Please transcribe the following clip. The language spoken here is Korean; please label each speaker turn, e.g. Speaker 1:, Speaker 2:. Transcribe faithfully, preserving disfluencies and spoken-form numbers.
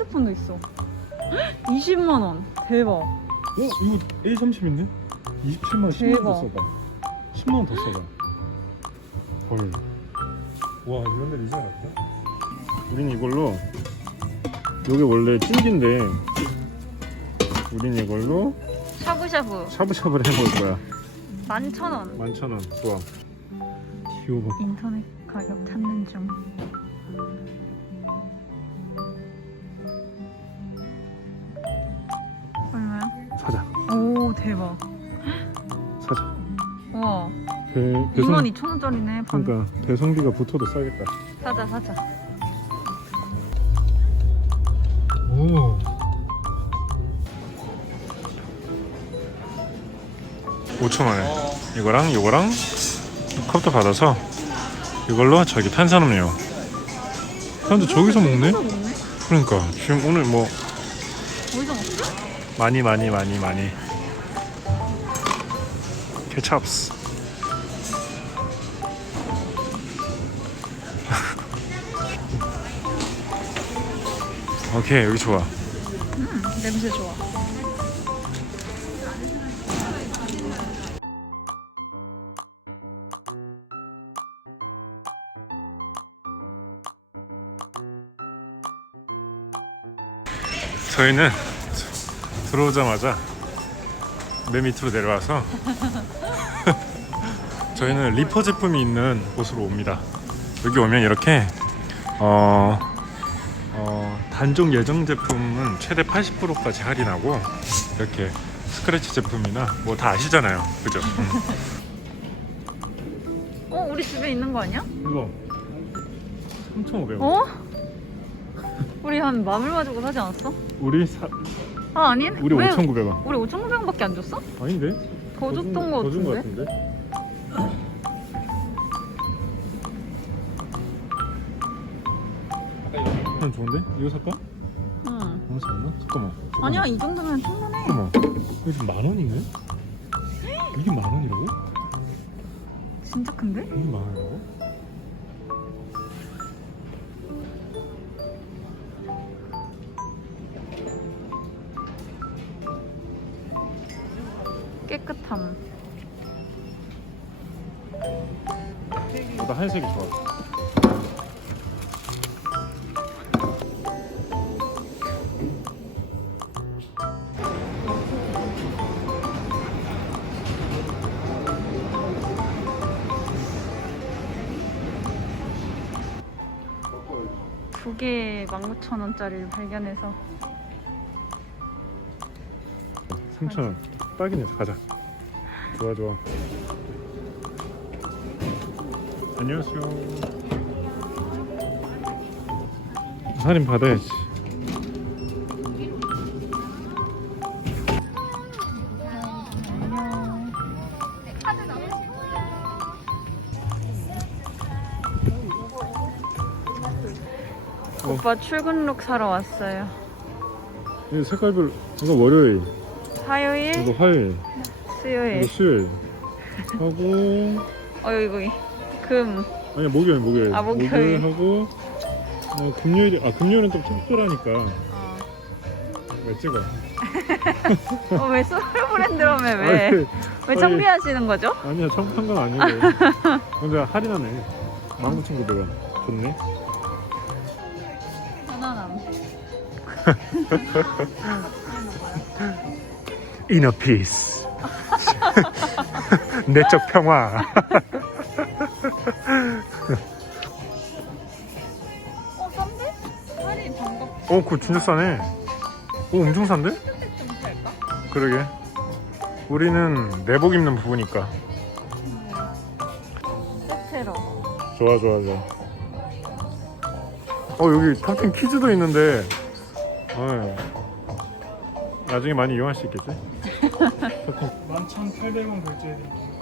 Speaker 1: 핸드폰도 있어. 이십만 원. 대박.
Speaker 2: 어? 이거 에이 삼십인데? 이십칠만 원, 십만 원 더
Speaker 1: 대박.
Speaker 2: 써봐. 십만 원 더 써봐. 헐. 와, 이런 데 이제 갈까? 우린 이걸로, 요게 원래 찜기인데 우린 이걸로
Speaker 1: 샤브샤브.
Speaker 2: 샤브샤브를 해볼 거야.
Speaker 1: 만 천 원.
Speaker 2: 만천 원. 좋아. 귀여워.
Speaker 1: 인터넷 가격 찾는 중. 얼마야?
Speaker 2: 사자.
Speaker 1: 오, 대박.
Speaker 2: 사자.
Speaker 1: 와,
Speaker 2: 배,
Speaker 1: 이만 이천 원짜리네. 반.
Speaker 2: 그러니까 배송비가 붙어도 싸겠다.
Speaker 1: 사자, 사자.
Speaker 2: 오. 오천 원에 이거랑 이거랑 컵도 받아서 이걸로 저기 탄산음료. 사람들 저기서 먹네?
Speaker 1: 어디서 먹네?
Speaker 2: 그러니까 지금 오늘 뭐
Speaker 1: 어디서 먹지?
Speaker 2: 많이 많이 많이 많이 케찹스. 오케이, 여기 좋아.
Speaker 1: 음, 냄새 좋아.
Speaker 2: 저희는 들어오자마자 맨 밑으로 내려와서 저희는 리퍼 제품이 있는 곳으로 옵니다. 여기 오면 이렇게 어, 어, 단종 예정 제품은 최대 팔십 퍼센트까지 할인하고 이렇게 스크래치 제품이나 뭐 다 아시잖아요, 그죠? 음.
Speaker 1: 어, 우리 집에 있는 거 아니야?
Speaker 2: 이거 삼천오백 원.
Speaker 1: 어? 우리 한 마물 가지고 사지 않았어?
Speaker 2: 우리 사,
Speaker 1: 아, 아닌?
Speaker 2: 우리
Speaker 1: 왜?
Speaker 2: 오천구백 원.
Speaker 1: 우리 오천구백 원밖에 안 줬어?
Speaker 2: 아닌데?
Speaker 1: 더 줬던 거
Speaker 2: 더준 거
Speaker 1: 같은데?
Speaker 2: 같은데? 난 좋은데? 이거 살까?
Speaker 1: 응.
Speaker 2: 너무 작나? 잠깐만.
Speaker 1: 아니야, 이 정도면 충분해.
Speaker 2: 잠깐만. 이거 지금 만 원이네? 이게 만 원이라고?
Speaker 1: 진짜 큰데?
Speaker 2: 이게 만 원이라고?
Speaker 1: 깨끗함.
Speaker 2: 나 하얀색이 좋아.
Speaker 1: 두 개에 만 구천 원짜리를 발견해서.
Speaker 2: 삼천 원. 딱이네. 가자. 좋아, 좋아. 안녕하세요. 할인 받아야지.
Speaker 1: 오빠 출근룩 사러 왔어요.
Speaker 2: 이 색깔별, 이거 월요일,
Speaker 1: 화요일,
Speaker 2: 이거 화요일,
Speaker 1: 수요일.
Speaker 2: 이거 수요일 하고,
Speaker 1: 어, 이거 이- 금.
Speaker 2: 아니 목요일, 목요일.
Speaker 1: 아, 목요일.
Speaker 2: 하고, 어, 금요일이, 아 금요일은 좀 특별하니까
Speaker 1: 어,
Speaker 2: 왜 찍어?
Speaker 1: 어, 왜 소울 브랜드라며 왜?
Speaker 2: 아니,
Speaker 1: 왜
Speaker 2: 아니,
Speaker 1: 청비하시는 거죠?
Speaker 2: 아니야, 청탄 건 아니고. 근데 할인하네. 만 구천구백 원. 좋네.
Speaker 1: 편안함.
Speaker 2: 이너 피스. 내적 평화.
Speaker 1: 어, 싼데? 할인 반갑
Speaker 2: 어, 그거 진짜 싸네. 오, 엄청 싼데?
Speaker 1: 좀 살까?
Speaker 2: 그러게. 우리는 내복 입는 부부니까.
Speaker 1: 세테러.
Speaker 2: 좋아, 좋아, 좋아. 어, 여기 탑텐 퀴즈도 있는데, 어, 나중에 많이 이용할 수 있겠지?
Speaker 3: 만 천팔백 원 결제해드립니다.